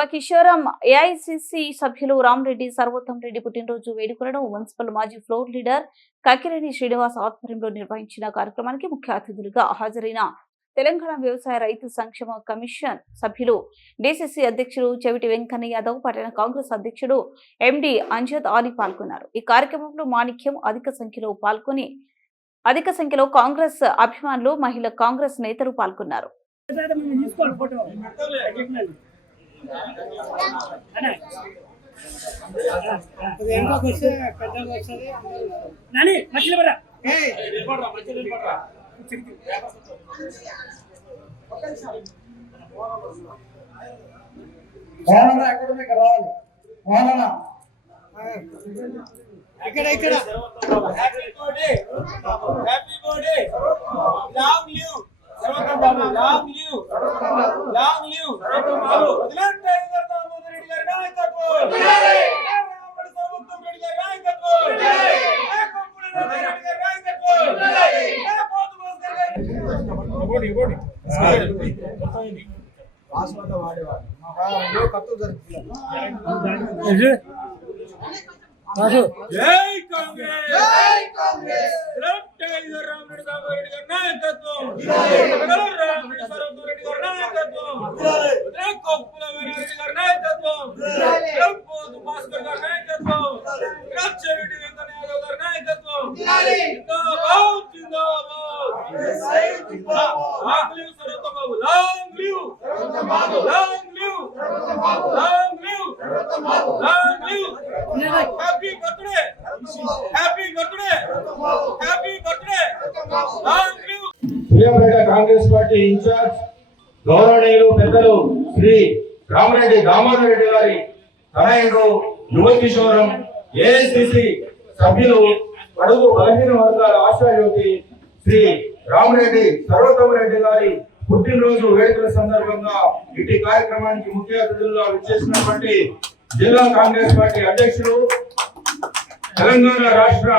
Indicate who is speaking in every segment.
Speaker 1: యువ కిషోరం ఏఐసిసి సభ్యులు రామరెడ్డి సర్వోత్తం రెడ్డి పుట్టినరోజు వేడుకలను మున్సిపల్ మాజీ ఫ్లోర్ లీడర్ కకిరెడ్డి శ్రీనివాస్ ఆధ్వర్యంలో నిర్వహించిన కార్యక్రమానికి ముఖ్య అతిథులుగా హాజరైన తెలంగాణ వ్యవసాయ రైతు సంక్షేమ కమిషన్ సభ్యులు డిసిసి అధ్యక్షుడు చెవిటి వెంకన్న యాదవ్ పట్టణ కాంగ్రెస్ అధ్యక్షుడు ఎండి అంజద్ ఆలీ పాల్గొన్నారు. ఈ కార్యక్రమంలో మాణిక్యం అధిక సంఖ్యలో పాల్గొని అధిక సంఖ్యలో కాంగ్రెస్ అభిమానులు మహిళా కాంగ్రెస్ నేతలు పాల్గొన్నారు.
Speaker 2: నాని మధ్యలో పడ
Speaker 3: మోహన ఎక్కడ ఉంది రావాలి మోహన
Speaker 2: ఇక్కడ ఇక్కడ
Speaker 4: happy birthday happy birthday long live సర్వకం బాబు లాంగ్ లివ్ లాంగ్ లివ్ వదిలేండి టైగర్ దామోదర్ రెడ్డి గారి నాయకత్వం రామరెడ్డి సర్వోత్తమ్ రెడ్డి గారి నాయకత్వం ఏ కొంపుడి రెడ్డి గారి నాయకత్వం ఏ పోతు భాస్కర్ గారి
Speaker 3: రాష్ట్రంలో వాడేవాడు మా బాగా కత్తు దొరుకుతుంది
Speaker 4: జై కాంగ్రెస్. జై కాంగ్రెస్ నాయకత్వం నాయకత్వం కొప్పుల వీరారెడ్డి గారి నాయకత్వం
Speaker 5: సూర్యాపేట కాంగ్రెస్ పార్టీ ఇన్ఛార్జ్ గౌరవనీయులు పెద్దలు శ్రీ రామరెడ్డి దామోదర్ రెడ్డి గారి తనయుడు యువ కిషోరం ఏఐసిసి సభ్యులు పడుగు బలహీన వర్గాల ఆశ్రయోగి శ్రీ రామరెడ్డి సర్వోత్తమ రెడ్డి గారి పుట్టినరోజు వేడుకల సందర్భంగా ఇటు కార్యక్రమానికి ముఖ్య అతిథులుగా విచ్చేసినటువంటి జిల్లా కాంగ్రెస్ పార్టీ అధ్యక్షులు తెలంగాణ రాష్ట్ర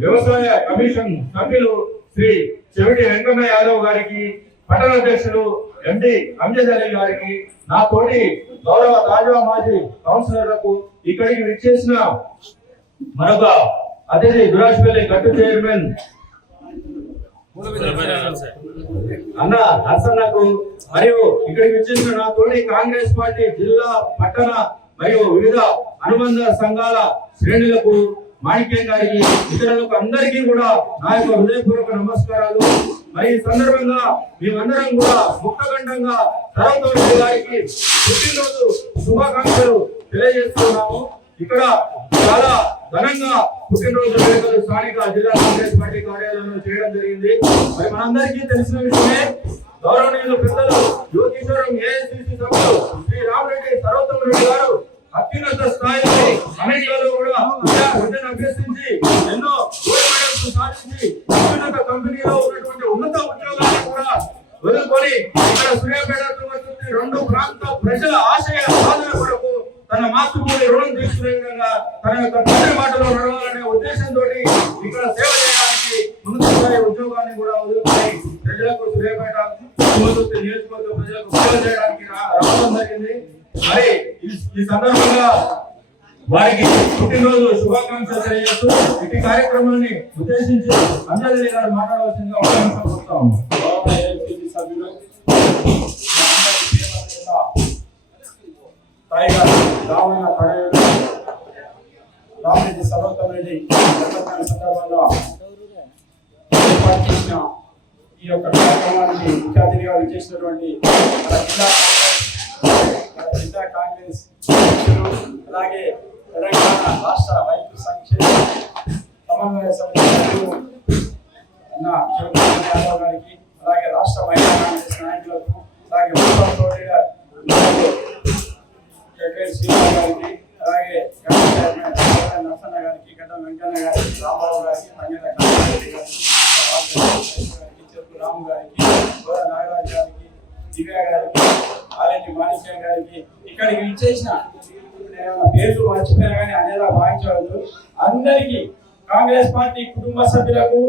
Speaker 5: వ్యవసాయ కమిషన్ సభ్యులు శ్రీ చెవిటి వెంకన్న యాదవ్ గారికి పట్టణ అధ్యక్షులు ఎండి అంజద్ అలీ గారికి నా తోటి గౌరవ తాజా మాజీ కౌన్సిలర్లకు ఇక్కడికి విచ్చేసిన మరొక అతిథి దురాజ్పల్లి గట్టు చైర్మన్ అన్న హర్సన్నకు మరియు ఇక్కడికి విచ్చేసిన నా తోటి కాంగ్రెస్ పార్టీ జిల్లా పట్టణ మరియు వివిధ అనుబంధ సంఘాల శ్రేణులకు మాణిక్యం గారికి ఇతరులకు అందరికీ కూడా నా యొక్క హృదయపూర్వక నమస్కారాలు. మరి ఈ సందర్భంగా మేమందరం కూడా ముక్తఖండంగా సరస్వతి గారికి పుట్టినరోజు శుభాకాంక్షలు తెలియజేస్తున్నాము. ఇక్కడ చాలా ఘనంగా పుట్టినరోజు వేడుకలు స్థానిక జిల్లా కాంగ్రెస్ పార్టీ కార్యాలయంలో చేయడం జరిగింది. మరి మనందరికీ తెలిసిన విషయమే గౌరవనీయులు పెద్దలు యువకిషోరం ఏఐసిసి సభ్యులు శ్రీ రామరెడ్డి సర్వోత్తమ రెడ్డి గారు అత్యున్నత స్థాయిలో అమెరికాలో కూడా విద్యా- విద్యను అభ్యసించి ఎన్నో గోల్డ్ మెడల్స్ సాధించి అత్యున్నత కంపెనీలో ఉన్నటువంటి ఉన్నత ఉద్యోగాలను కూడా వదులుకొని ఇక్కడ సూర్యాపేట తుమ్మతుర్తి రెండు ప్రాంత ప్రజల ఆశయ సాధన కొరకు తన మాతృభూమి రుణం తీసుకునే విధంగా తన యొక్క తండ్రి మాటలో నడవాలనే ఉద్దేశంతో ఇక్కడ సేవ చేయడానికి ఉన్నత స్థాయి ఉద్యోగాన్ని కూడా వదులుకొని ప్రజలకు సూర్యాపేట తుమ్మతుర్తి నియోజకవర్గ ప్రజలకు సేవ చేయడానికి రావడం జరిగింది. మరి ఈ- సందర్భంగా వారికి పుట్టినరోజు శుభాకాంక్షలు తెలియజేస్తూ ఇటు కార్యక్రమాన్ని ఉద్దేశించి అంజలి గారు మాట్లాడవలసిందిగా కోరుతాము
Speaker 3: సభ్యులు రావణ పడేయుడు రామరెడ్డి సర్వోత్తమ రెడ్డి జన్మదిన సందర్భంగా ఏర్పాటు చేసిన ఈ యొక్క కార్యక్రమానికి ముఖ్య అతిథిగా విచ్చేసినటువంటి జిల్లా కాంగ్రెస్ అలాగే తెలంగాణ రాష్ట్ర రైతు సంక్షేమ సమన్వయ సమితి అన్న చంద్రబాబు గారికి అలాగే రాష్ట్ర మహిళా కాంగ్రెస్ నాయకులకు అలాగే మున్సిపల్ జగన్ గారికి అలాగే నరసన్న గారికి వెంకన్న గారికి గారికి గారికి రాము గారికి గోడ నాగరాజు గారికి దివ్య గారికి ఆరెడ్డి మాణిక్యం గారికి ఇక్కడికి ఇచ్చేసిన పేర్లు మర్చిపోయినా కానీ అనేలా భావించవద్దు. అందరికీ కాంగ్రెస్ పార్టీ కుటుంబ సభ్యులకు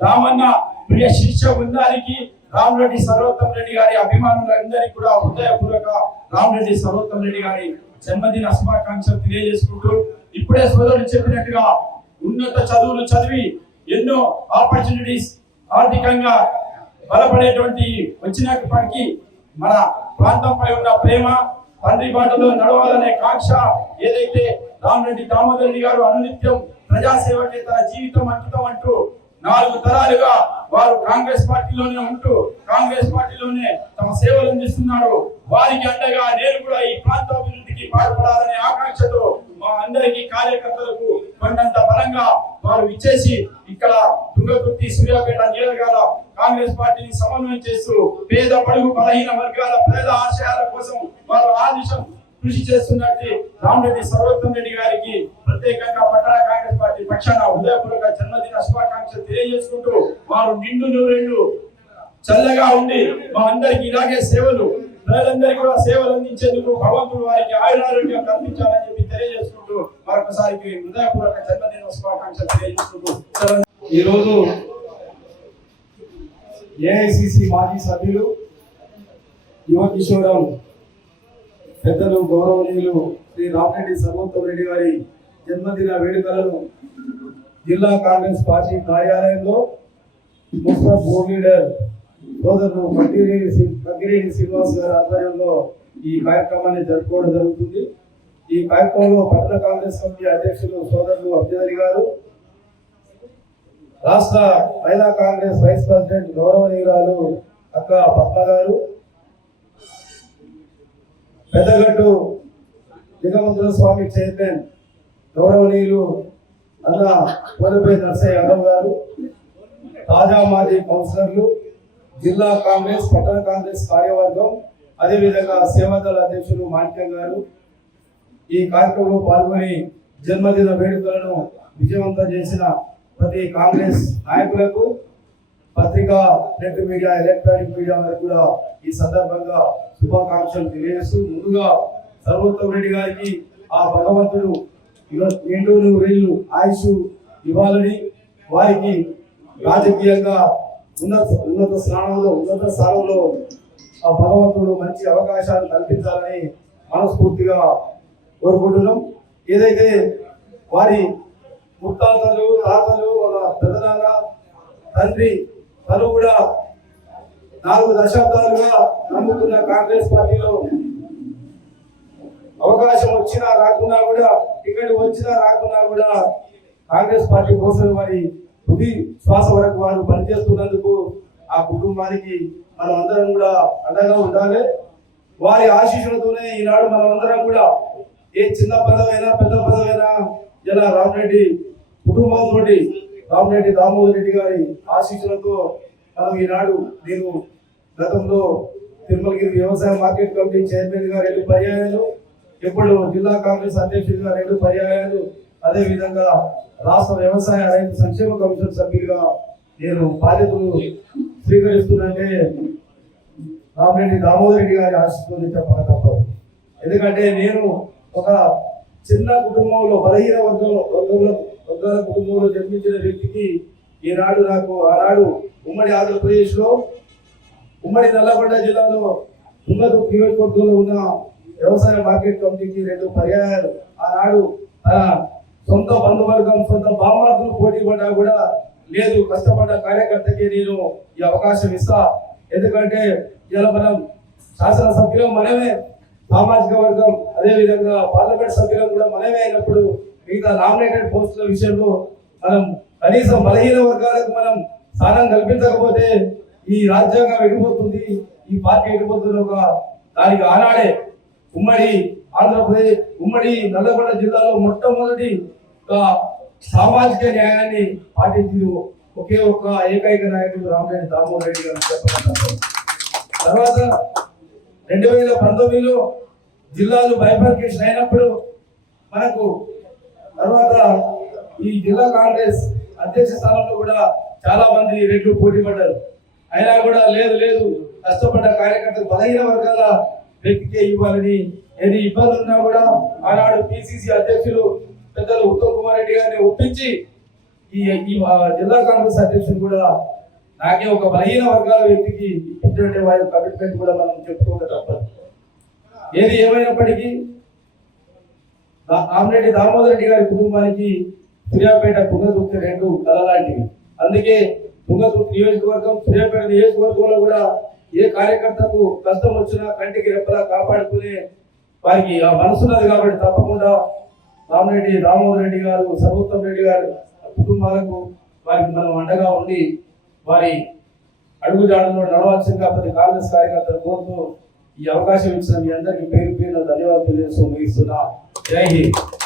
Speaker 3: రామన్న ప్రియ శిష్య బృందానికి
Speaker 5: రామరెడ్డి సర్వోత్తమ్ రెడ్డి గారి అభిమానులందరికీ కూడా హృదయపూర్వక రామరెడ్డి సర్వోత్తమ్ రెడ్డి గారి జన్మదిన శుభాకాంక్షలు తెలియజేసుకుంటూ ఇప్పుడే సోదరుడు చెప్పినట్టుగా ఉన్నత చదువులు చదివి ఎన్నో ఆపర్చునిటీస్ ఆర్థికంగా బలపడేటువంటి వచ్చినప్పటికీ మన ప్రాంతంపై ఉన్న ప్రేమ తండ్రి బాటలో నడవాలనే కాంక్ష ఏదైతే రామరెడ్డి దామోదర్ రెడ్డి గారు అనునిత్యం ప్రజాసేవకే తన జీవితం అంకితం అంటూ నాలుగు తరాలుగా వారు కాంగ్రెస్ పార్టీలోనే ఉంటూ కాంగ్రెస్ పార్టీలోనే తమ సేవలు అందిస్తున్నారు. వారికి అండగా నేను కూడా ఈ ప్రాంత అభివృద్ధికి పాటుపడాలనే ఆకాంక్షతో మా అందరికీ కార్యకర్తలకు కొండంత బలంగా వారు ఇచ్చేసి ఇక్కడ తుంగతుర్తి సూర్యాపేట నియోజకవర్గాల కాంగ్రెస్ పార్టీని సమన్వయం చేస్తూ పేద పడుగు బలహీన వర్గాల పేద ఆశయాల కోసం వారు ఆదిశం కృషి చేస్తున్నట్టు రామరెడ్డి సర్వోత్తమ్ రెడ్డి గారికి ప్రత్యేకంగా పట్టణ కాంగ్రెస్ పార్టీ పక్షాన హృదయపూర్వక జన్మదిన శుభాకాంక్షలు తెలియజేసుకుంటూ వారు నిండు నూరేళ్ళు చల్లగా ఉండి మా అందరికి ఇలాగే సేవలు ప్రజలందరికీ కూడా సేవలు అందించేందుకు భగవంతుడు వారికి ఆయురారోగ్యం కల్పించాలని చెప్పి తెలియజేసుకుంటూ మరొకసారికి హృదయపూర్వక జన్మదిన శుభాకాంక్షలు తెలియజేసుకుంటూ
Speaker 3: ఈరోజు ఏఐసిసి మాజీ సభ్యులు యువ కిషోరం పెద్దలు గౌరవనీయులు శ్రీ రామరెడ్డి సర్వోత్తమ రెడ్డి గారి జన్మదిన వేడుకలను జిల్లా కాంగ్రెస్ పార్టీ కార్యాలయంలో ముస్లిం బోర్డు లీడర్ సోదరులు కక్కిరేని శ్రీ- శ్రీనివాస్ గారి ఆధ్వర్యంలో ఈ కార్యక్రమాన్ని జరుపుకోవడం జరుగుతుంది. ఈ కార్యక్రమంలో పట్టణ కాంగ్రెస్ కమిటీ అధ్యక్షులు సోదరులు అభ్యర్థి గారు రాష్ట్ర మహిళా కాంగ్రెస్ వైస్ ప్రెసిడెంట్ గౌరవనీయురాలు అక్క పద్మ గారు పెద్దగట్టు లింగమంతుల స్వామి చైర్మన్ గౌరవనీయులు అన్న కోలపై నర్సయ్య యాదవ్ గారు తాజా మాజీ కౌన్సిలర్లు జిల్లా కాంగ్రెస్ పట్టణ కాంగ్రెస్ కార్యవర్గం అదేవిధంగా సేవాదళ అధ్యక్షులు మాణిక్యం గారు. ఈ కార్యక్రమంలో పాల్గొని జన్మదిన వేడుకలను విజయవంతం చేసిన ప్రతి కాంగ్రెస్ నాయకులకు పత్రికా ప్రింట్ మీడియా ఎలక్ట్రానిక్ మీడియా వారికి కూడా ఈ సందర్భంగా శుభాకాంక్షలు తెలియజేస్తూ ముందుగా సర్వోత్తమ రెడ్డి గారికి ఆ భగవంతుడు ఇవ- నిండు నూరేళ్ళు ఆయుష్ ఇవ్వాలని వారికి రాజకీయంగా ఉన్నత ఉన్నత స్థానంలో ఉన్నత స్థానంలో ఆ భగవంతుడు మంచి అవకాశాలు కల్పించాలని మనస్ఫూర్తిగా కోరుకుంటున్నాం. ఏదైతే వారి ముత్తాతలు తాతలు వాళ్ళ పెద్దనాన్న తండ్రి తను కూడా నాలుగు దశాబ్దాలుగా నమ్ముతున్న కాంగ్రెస్ పార్టీలో అవకాశం వచ్చినా రాకున్నా కూడా టికెట్ వచ్చినా రాకున్నా కూడా కాంగ్రెస్ పార్టీ కోసం వారి తుది శ్వాస వరకు వారు పనిచేస్తున్నందుకు ఆ కుటుంబానికి మనం అందరం కూడా అండగా ఉండాలి. వారి ఆశీస్సులతోనే ఈనాడు మనం అందరం కూడా ఏ చిన్న పదవైనా పెద్ద పదవైనా ఇలా రామరెడ్డి కుటుంబంతో రామరెడ్డి దామోదర్ రెడ్డి గారి ఆశీస్సులతో మనం ఈనాడు నేను గతంలో తిరుమలగిరి వ్యవసాయ మార్కెట్ కమిటీ చైర్మన్గా రెండు పర్యాయాలు ఇప్పుడు జిల్లా కాంగ్రెస్ అధ్యక్షుడిగా రెండు పర్యాయాలు. అదే విధంగా రాష్ట్ర వ్యవసాయ రైతు సంక్షేమ కమిషన్ సభ్యుడిగా నేను బాధ్యతలు స్వీకరిస్తున్నంటే రామరెడ్డి దామోదర్ రెడ్డి గారి ఆశిస్తుంది చెప్పక తప్పదు. ఎందుకంటే నేను ఒక చిన్న కుటుంబంలో బలహీన వర్గంలో వర్గంలో వర్గాల కుటుంబంలో జన్మించిన వ్యక్తికి ఈనాడు నాకు ఆనాడు ఉమ్మడి ఆంధ్రప్రదేశ్లో ఉమ్మడి నల్లగొండ జిల్లాలో తుంగతు నియోజకవర్గంలో ఉన్న వ్యవసాయ మార్కెట్ కమిటీకి రెండు పర్యాయాలు. ఆనాడు సొంత బంధువర్గం సొంత బామార్థులు పోటీ పడ్డా కూడా లేదు. కష్టపడ్డ కార్యకర్తకి నేను ఈ అవకాశం ఇస్తా. ఎందుకంటే ఇలా మనం శాసనసభ్యులం మనమే సామాజిక వర్గం అదేవిధంగా పార్లమెంట్ సభ్యులం కూడా మనమే అయినప్పుడు మిగతా నామినేటెడ్ పోస్టుల విషయంలో మనం కనీసం బలహీన వర్గాలకు మనం స్థానం కల్పించకపోతే ఈ రాజ్యాంగం ఎడిపోతుంది ఈ పార్టీ ఎడిపోతుంది ఒక దానికి ఆనాడే ఉమ్మడి ఆంధ్రప్రదేశ్ ఉమ్మడి నల్లగొండ జిల్లాలో మొట్టమొదటి ఒక సామాజిక న్యాయాన్ని పాటించింది ఒకే ఒక్క ఏకైక నాయకుడు రామరెడ్డి దామోదర్ రెడ్డి గారు చెప్పగలుగుతారు తర్వాత రెండు వేల పంతొమ్మిదిలో జిల్లాలు బైఫర్కేషన్ అయినప్పుడు మనకు తర్వాత ఈ జిల్లా కాంగ్రెస్ అధ్యక్ష స్థానంలో కూడా చాలా మంది రెడ్లు పోటీ పడ్డారు. అయినా కూడా లేదు లేదు. కష్టపడ్డ కార్యకర్తలు బలహీన వర్గాల వ్యక్తికే ఇవ్వాలని ఏది ఇబ్బంది ఉన్నా కూడా ఆనాడు పిసిసి అధ్యక్షులు పెద్దలు ఉత్తమ్ కుమార్ రెడ్డి గారిని ఒప్పించి ఈ జిల్లా కాంగ్రెస్ అధ్యక్షులు కూడా నాకే ఒక బలహీన వర్గాల వ్యక్తికి ఇచ్చినటువంటి వారి కమిట్మెంట్ కూడా మనం చెప్పుకోక తప్పదు. ఏది ఏమైనప్పటికీ దా- దామోదర్ రెడ్డి గారి కుటుంబానికి సూర్యాపేట తుంగతుర్తి రెండు కలలాంటివి అందుకే తుంగతుర్తి నియోజకవర్గం సూర్యాపేట నియోజకవర్గంలో కూడా ఏ కార్యకర్తకు కష్టం వచ్చినా కంటికి రెప్పలా కాపాడుకునే వారికి ఆ మనసున్నది కాబట్టి తప్పకుండా రామరెడ్డి రామ్మోహన్ రెడ్డి గారు సర్వోత్తం రెడ్డి గారు కుటుంబాలకు వారికి మనం అండగా ఉండి వారి అడుగుజాడల్లో నడవాల్సిందిగా ప్రతి కాంగ్రెస్ కార్యకర్తలు కోరుతూ ఈ అవకాశం ఇచ్చిన మీ అందరికీ పేరు పేరు ధన్యవాదాలు తెలియజేస్తూ ముగిస్తున్నా. జై హింద్.